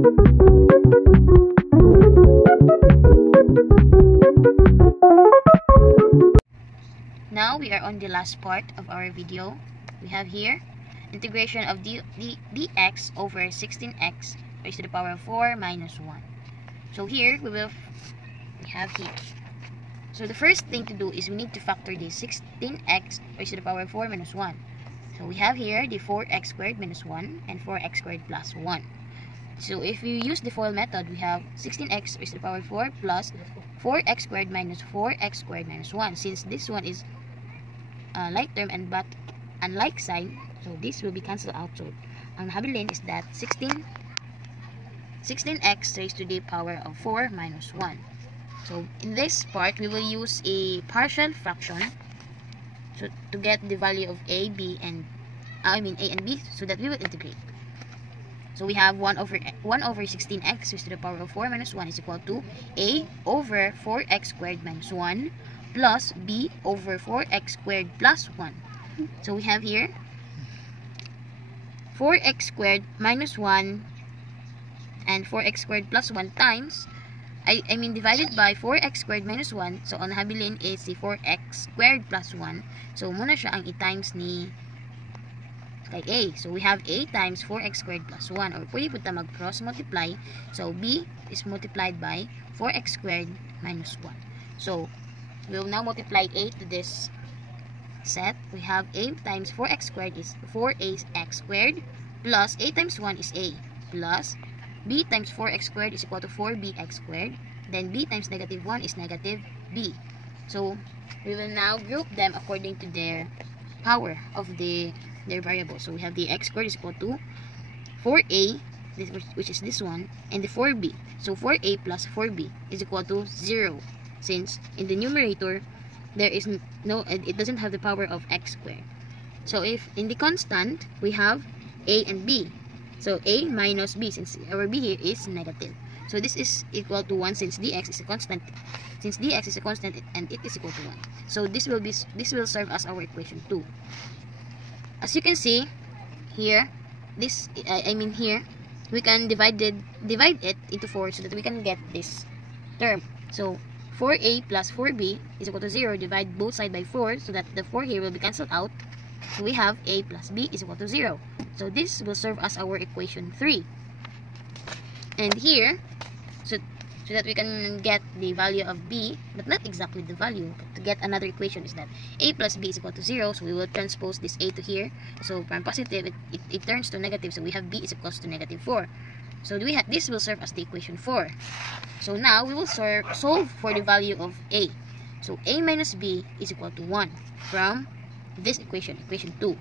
Now we are on the last part of our video. We have here integration of dx over 16x raised to the power of 4 minus 1. So here we have here. So the first thing to do is we need to factor the 16x raised to the power of 4 minus 1. So we have here the 4x squared minus 1 and 4x squared plus 1. So if you use the FOIL method, we have 16x raised to the power of 4 plus 4x squared minus 4x squared minus 1. Since this one is like term and but unlike sign, so this will be cancelled out. So ang habilin is that 16x raised to the power of 4 minus 1. So in this part, we will use a partial fraction to get the value of a and b, so that we will integrate. So we have 1 over 16x raised to the power of 4 minus 1 is equal to a over 4x squared minus 1 plus b over 4x squared plus 1. So we have here 4x squared minus 1 and 4x squared plus 1 times, divided by 4x squared minus 1. So ang habilin is the 4x squared plus 1. So muna siya ang i-times ni kay a. So we have a times 4x squared plus 1, or pwede po ta mag-cross multiply. So b is multiplied by 4x squared minus 1. So we will now multiply a to this set. We have a times 4x squared is 4ax squared plus a times 1 is a plus b times 4x squared is equal to 4bx squared. Then b times negative 1 is negative b. So we will now group them according to their power of their variable. So we have the x squared is equal to 4a, which is this one, and the 4b. So 4a plus 4b is equal to 0, since in the numerator there is no, it doesn't have the power of x squared. So if in the constant we have a and b, so a minus b, since our b here is negative. So this is equal to 1 since dx is a constant. Since dx is a constant and it is equal to 1. So this will serve as our equation 2. As you can see here, here we can divide it into 4 so that we can get this term. So 4a plus 4b is equal to 0. Divide both sides by 4 so that the 4 here will be cancelled out. So we have a plus b is equal to 0. So this will serve as our equation 3. And here, so that we can get the value of b, but not exactly the value, but to get another equation is that a plus b is equal to 0. So we will transpose this a to here. So from positive, it turns to negative. So we have b is equal to negative 4. So this will serve as the equation 4. So now we will solve for the value of a. So a minus b is equal to 1 from this equation 2.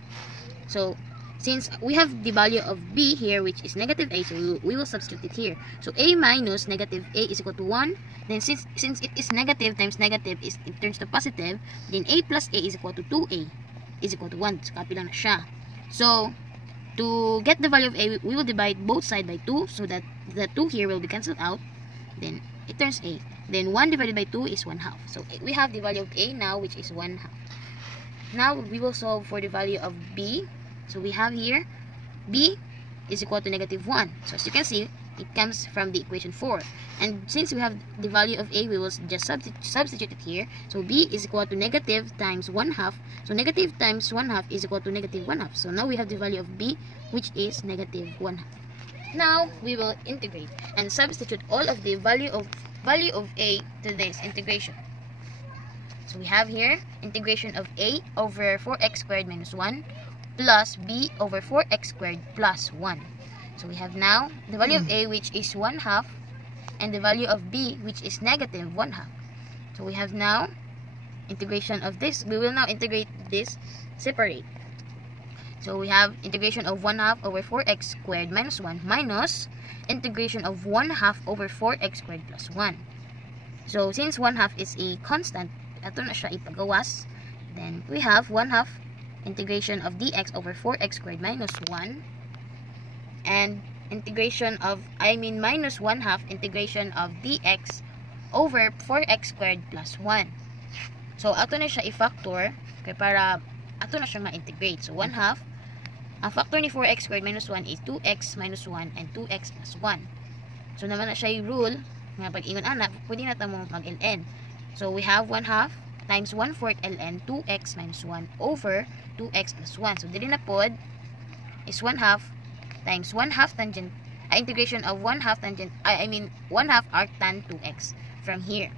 So since we have the value of b here, which is negative a, so we will substitute it here. So a minus negative a is equal to 1. Then since it is negative times negative, it turns to positive. Then a plus a is equal to 2a is equal to 1. So copy lang na siya. So to get the value of a, we will divide both sides by 2 so that the 2 here will be cancelled out. Then it turns a. Then 1 divided by 2 is 1/2. So we have the value of a now, which is 1/2. Now we will solve for the value of b. So we have here b is equal to negative 1. So as you can see, it comes from the equation 4. And since we have the value of a, we will just substitute it here. So b is equal to negative times 1/2. So negative times 1/2 is equal to negative 1/2. So now we have the value of b, which is negative 1/2. Now we will integrate and substitute all of the value of a to this integration. So we have here integration of a over 4x squared minus 1 plus b over 4x squared plus 1. So we have now the value of a, which is 1/2, and the value of b, which is negative 1/2. So we have now integration of this. We will now integrate this separate. So we have integration of 1/2 over 4x squared minus 1 minus integration of 1/2 over 4x squared plus 1. So since 1/2 is a constant, ato na siya ipagawas. Then we have 1/2 integration of dx over 4x squared minus 1, and integration of, minus 1/2 integration of dx over 4x squared plus 1. So ato na siya i-factor kay para ato na siya ma-integrate. So 1/2, ang factor ni 4x squared minus 1 is 2x minus 1 and 2x plus 1. So naman na siya yung rule nga pag ingon ana pwede na ta mo mag-ln. So we have 1/2 times 1/4 ln 2x minus 1 over 2x plus 1. So dili na pod is 1/2 times 1/2 tangent integration of 1/2 tangent 1/2 arctan 2x from here.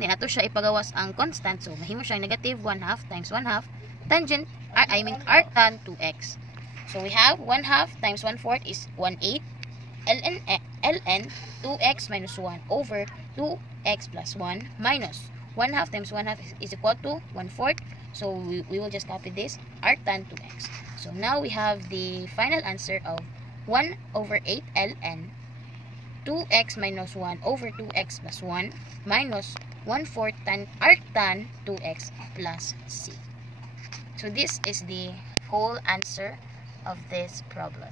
Then ato siya ipagawas ang constant, so mahimo siya negative 1/2 times 1/2 tangent arctan 2x. So we have 1/2 times 1/4 is 1/8 ln 2x minus 1 over 2x plus 1 minus 1/2 times 1/2 is equal to 1/4. So we will just copy this arctan 2x. So now we have the final answer of 1/8 ln 2x minus 1 over 2x plus 1 minus 1/4 arctan 2x plus c. So this is the whole answer of this problem.